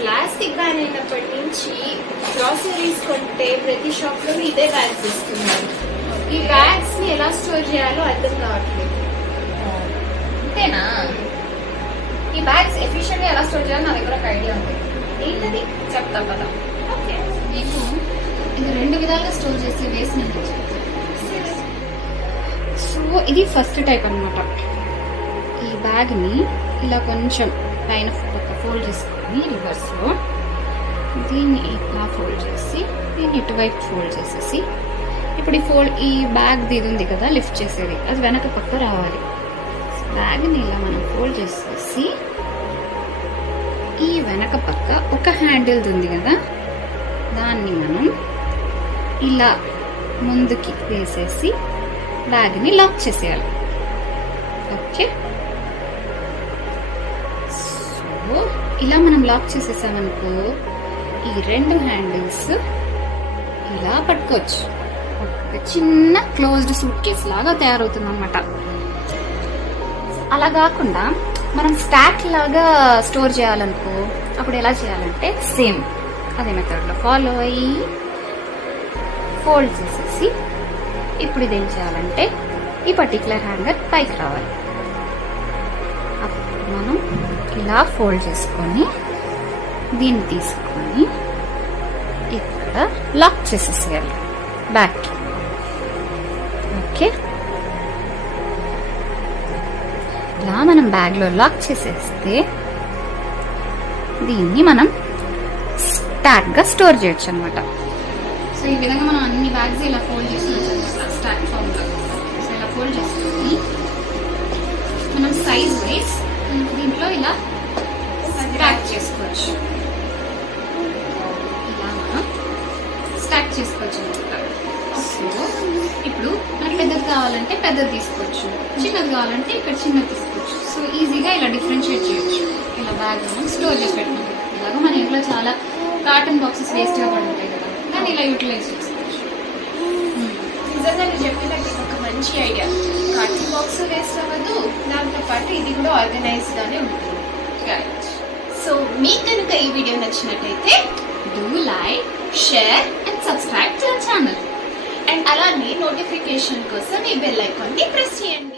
Plastic ban అయినప్పటి నుంచి groceries కొంటే ప్రతి షాప్ లో ఇదే బ్యాగ్స్ ఇస్తున్నారు. ఈ బ్యాగ్స్ ని ఎలా స్టోర్ చేయాలో అర్థం కావట్లేదు. అంతేనా? ఈ బ్యాగ్స్ ఎఫిషియెంట్ గా ఎలా స్టోర్ చేయాలో నా దగ్గర ఒక ఐడియా ఉంది. ఏంటది? చెప్తా కదా. ఓకే, నేను ఇది 2 విధాలుగా స్టోర్ చేసే వేస్ నేను సో ఇది ఫస్ట్ టైప్ అన్నమాట. ఈ బ్యాగ్ ని ఇలా కొంచెం పైన ఫోల్డ్ చేసుకొని రివర్స్ లో దీన్ని ఇలా ఫోల్డ్ చేసి దీన్ని ఇటువైపు ఫోల్డ్ చేసేసి ఇప్పుడు ఈ బ్యాగ్ ఇది ఉంది కదా లిఫ్ట్ చేసేది, అది వెనక పక్క రావాలి. బ్యాగ్ని ఇలా మనం ఫోల్డ్ చేసేసి ఈ వెనక పక్క ఒక హ్యాండిల్ ఉంది కదా దాన్ని మనం ఇలా ముందుకి వేసేసి బ్యాగ్ని లాక్ చేసేయాలి. ఓకే, సో ఇలా మనం లాక్ చేసేసామనుకో ఈ 2 హ్యాండిల్స్ ఇలా పట్టుకోవచ్చు. ఒక చిన్న క్లోజ్డ్ సూట్ కేస్ లాగా తయారవుతుంది అనమాట. అలా కాకుండా మనం స్టాక్ లాగా స్టోర్ చేయాలనుకో అప్పుడు ఎలా చేయాలంటే సేమ్ అదే మెథడ్లో ఫాలో అయ్యి ఫోల్డ్ చేసేసి ఇప్పుడు ఇదేం చేయాలంటే ఈ పర్టికులర్ హ్యాంగర్ పైకి రావాలి. అప్పుడు మనం ఇలా ఫోల్డ్ చేసుకొని దీన్ని తీసుకొని ఇక్కడ లాక్ చేసేసేయాలి బ్యాక్. ఓకే, ఇలా మనం బ్యాగ్లో లాక్ చేసేస్తే దీన్ని మనం స్టాక్గా స్టోర్ చేయొచ్చు అనమాట. సో ఈ విధంగా మనం అన్ని బ్యాగ్స్ ఇలా ఫోల్డ్ చేసుకోవచ్చు స్టాక్ ఫామ్లో. సో ఇలా ఫోల్డ్ చేసుకొని మనం సైజ్ వైజ్ దీంట్లో ఇలా స్టాక్ చేసుకోవచ్చు. ఇలా మనం స్టాక్ చేసుకోవచ్చు అనమాట. సో ఇప్పుడు మనకి పెద్దది కావాలంటే పెద్దది తీసుకోవచ్చు, చిన్నది కావాలంటే ఇక్కడ చిన్నది తీసుకోవచ్చు. సో ఈజీగా ఇలా డిఫరెన్షియేట్ చేయొచ్చు. ఇలా బ్యాగ్ మనం స్టోర్ చేసి పెట్టుకుంటాం. ఇలాగో మన ఇంట్లో చాలా కాటన్ బాక్సెస్ వేస్ట్గా పడి ఉంటాయి కదా, దాన్ని ఇలా యూటిలైజ్ చేసుకోవచ్చు. నిజంగా నువ్వు చెప్పినట్టు ఒక మంచి ఐడియా. కాటన్ బాక్స్ వేస్ట్ అవ్వదు, దాంతో పాటు ఇది కూడా ఆర్గనైజ్ గానే ఉంటుంది. సో మీకు కనుక ఈ వీడియో నచ్చినట్టయితే do like, share and subscribe to our channel. And అలానే నోటిఫికేషన్ కోసం ఈ బెల్ ఐకాన్ ని ప్రెస్ చేయండి.